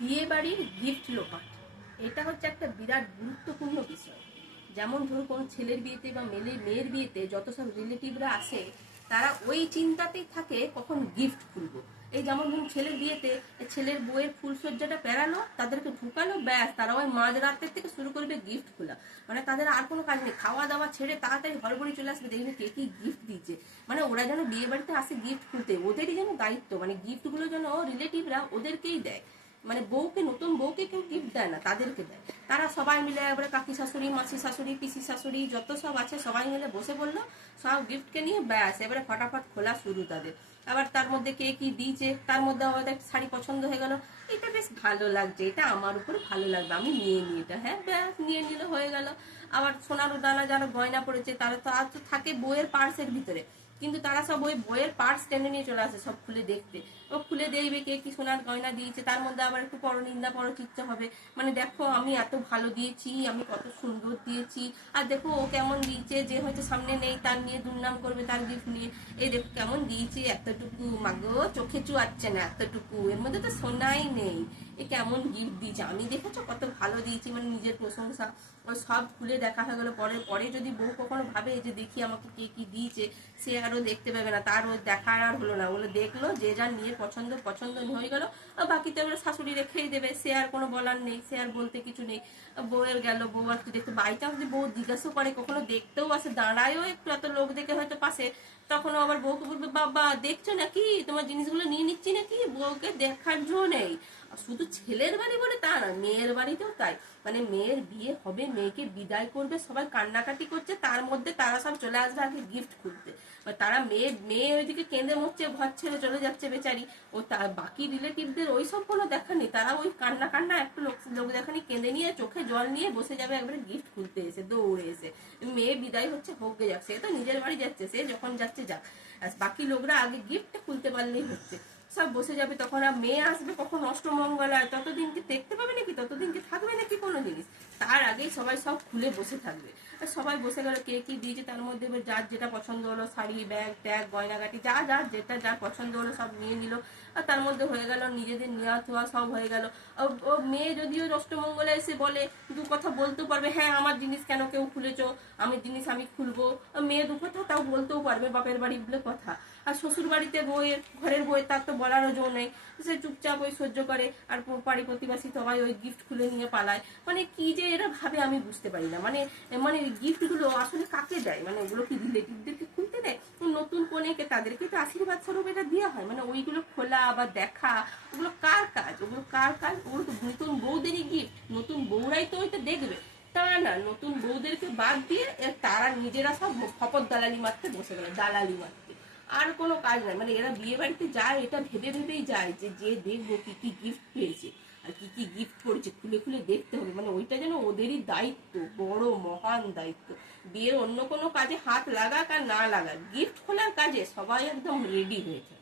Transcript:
বিয়ে বাড়ির গিফট লোপাট। এটা হচ্ছে একটা বিরাট গুরুত্বপূর্ণ বিষয়। যেমন ধরো কোনো ছেলের বিয়েতে বা মেলে, মেয়ের বিয়েতে যত সব রিলেটিভরা আসে, তারা ওই চিন্তাতেই থাকে কখন গিফট খুলবো। এই যেমন ধরুন, ছেলের বিয়েতে ছেলের বইয়ের ফুলসজ্জাটা পেরালো, তাদেরকে ঢুকালো, ব্যাস, তারা ওই মাঝ রাতের থেকে শুরু করবে গিফট খোলা। মানে তাদের আর কোনো কাজ নেই খাওয়া দাওয়া ছেড়ে তাড়াতাড়ি হড়বড়ি চলে আসবে, দেখবে কে কি গিফট দিচ্ছে। মানে ওরা যেন বিয়ে বাড়িতে আসে গিফট খুলতে, ওদেরই যেন দায়িত্ব মানে গিফটগুলো যেন রিলেটিভরা ওদেরকেই দেয়। মানে বউকে, নতুন বউকে কেউ গিফট দেয় না, তাদেরকে দেয়। তারা সবাই মিলে একবারে কাকি শাশুড়ি, মাসি শাশুড়ি, পিসি শাশুড়ি, যত সব আছে, সবাই মিলে বসে পড়ল সব গিফটকে নিয়ে ব্যাস, এবারে ফটাফট খোলা শুরু তাদের। আবার তার মধ্যে কে কি দিয়েছে, তার মধ্যে আমাদের শাড়ি পছন্দ হয়ে গেল। এটা বেশ ভালো লাগছে, এটা আমার উপরে ভালো লাগবে, আমি নিয়ে নিই এটা। হ্যাঁ ব্যাস, নিয়ে নিলে, হয়ে গেল। আবার সোনার দানা যারা গয়না পড়েছে, তারা তো আর তো থাকে বইয়ের পার্সের ভিতরে। কিন্তু তারা সব ওই বইয়ের পার্টস টেনে নিয়ে চলে আসে, সব খুলে দেখতে। ও খুলে দেখবে কে কি সোনার গয়না দিয়েছে, তার মধ্যে আবার একটু পর, নিন্দা পরনিন্দা পরচিত্ত হবে। মানে দেখো, আমি এত ভালো দিয়েছি, আমি কত সুন্দর দিয়েছি। আর দেখো, ও কেমন দিয়েছে, যে হয়তো সামনে নেই, তার নিয়ে দুর্নাম করবে তার গিফট নিয়ে। এই দেখো কেমন দিয়েছে, এতটুকু মাগো, চোখে চুয়াচ্ছে না এতটুকু। এর মধ্যে তো সোনাই নেই। এ কেমন গিফট দিয়েছে। আমি দেখেছ, কত ভালো দিয়েছি মানে নিজের প্রশংসা। সব খুলে দেখা হয়ে গেলো। পরে পরে যদি বউ কখনো ভাবে যে, দেখি আমাকে কে কি দিয়েছে, সে আরও দেখতে পাবে না তার ও দেখার আর হলো না। ওগুলো দেখল যে যার নিয়ে পছন্দ পছন্দ হয়ে গেল। বাকিতে ওরা শাশুড়ি রেখেই দেবে, সে আর কোনো বলার নেই, সে আর বলতে কিছু নেই। বউয়ের গেল, বউ আর দেখতে চান্স যদি বউ জিজ্ঞাসা করে, কখনো দেখতেও আসে, দাঁড়ায়ও একটু, এত লোক দেখে হয়তো পাশে। তখনও আবার বউকে বলবে, বাবা, দেখছ নাকি? তোমার জিনিসগুলো নিয়ে নিচ্ছি নাকি? বউকে দেখার জন্য নেই। শুধু ছেলের বাড়ি বলে তা না মেয়ের বাড়িতেও তাই। মানে মেয়ের বিয়ে হবে, মেয়েকে বিদায় করবে, সবাই কান্নাকাটি করছে, তার মধ্যে তারা সব চলে আসবে আগে গিফট খুলতে বা তারা মেয়ে মেয়ে ওইদিকে কেঁদে মরছে, ঘর ছেড়ে চলে যাচ্ছে বেচারি। ও তার বাকি রিলেটিভদের ওই সব কোনো দেখা নেই। তারা ওই কান্না কান্না একটু লোক লোক দেখানি কেঁদে নিয়ে চোখে জল নিয়ে বসে যাবে একবারে গিফট খুলতে এসে, দৌড়ে এসে। মেয়ে বিদায় হচ্ছে হোকে যাক সে তো নিজের বাড়ি যাচ্ছে, সে যখন যাচ্ছে, যাক। বাকি লোকরা আগে গিফটটা খুলতে পারলেই হচ্ছে। সব বসে যাবে, তখন আর মেয়ে আসবে কখন অষ্টমঙ্গল আর ততদিন কি দেখতে পাবে নাকি? ততদিনকে থাকবে নাকি কোনো জিনিস? তার আগেই সবাই সব খুলে বসে থাকবে। সবাই বসে গেল কে কি দিয়েছে তার মধ্যে এবার যার যেটা পছন্দ হলো শাড়ি, ব্যাগ, ট্যাগ, গয়নাগাটি, যা যা, যেটা যার পছন্দ হলো সব নিয়ে নিল। আর তার মধ্যে হয়ে গেল নিজেদের নেওয়া থোয়া সব হয়ে গেল। ও- মেয়ে যদিও অষ্টমঙ্গলে এসে বলে, দু কথা বলতেও পারবে হ্যাঁ আমার জিনিস কেন কেউ খুলেছ? আমি জিনিস আমি খুলবো। মেয়ে দু কথা তাও বলতেও পারবে, বাপের বাড়ি বলে কথা। আর শ্বশুর বাড়িতে বইয়ের ঘরের বই তার তো বলারও জো নেই। সে চুপচাপ ওই সহ্য করে আর পাড়ি প্রতিবাসী সবাই ওই গিফট খুলে নিয়ে পালায়। মানে কি যে এরা ভাবে আমি বুঝতে পারি না। মানে মানে গিফটগুলো আসলে কাকে দেয়? মানে ওগুলো কি রিলেটিভদেরকে খুলতে দেয়? নতুন কনেকে তাদেরকে তো আশীর্বাদ স্বরূপ এটা দেওয়া হয়। মানে ওইগুলো খোলা বা দেখা, ওগুলো কার কাজ? ওগুলো কার কাজ? ওগুলো তো নতুন বউদেরই গিফট নতুন বউরাই তো ওইটা দেখবে। তা না, নতুন বউদেরকে বাদ দিয়ে তারা নিজেরা সব খপর দালালি মারতে বসে গেল, দালালি মারতে। আর কোনো কাজ নাই। মানে এরা বিয়ে বাড়িতে যায়, এটা ভেবে ভেবেই যায় যে যে দেখব কি কি গিফট পেয়েছে। আর কি কি গিফট করেছে, খুলে খুলে দেখতে হবে। মানে ওইটা যেন ওদেরই দায়িত্ব বড়, মহান দায়িত্ব। বিয়ের অন্য কোনো কাজে হাত লাগাক আর না লাগাক গিফট খোলার কাজে সবাই একদম রেডি হয়ে যায়।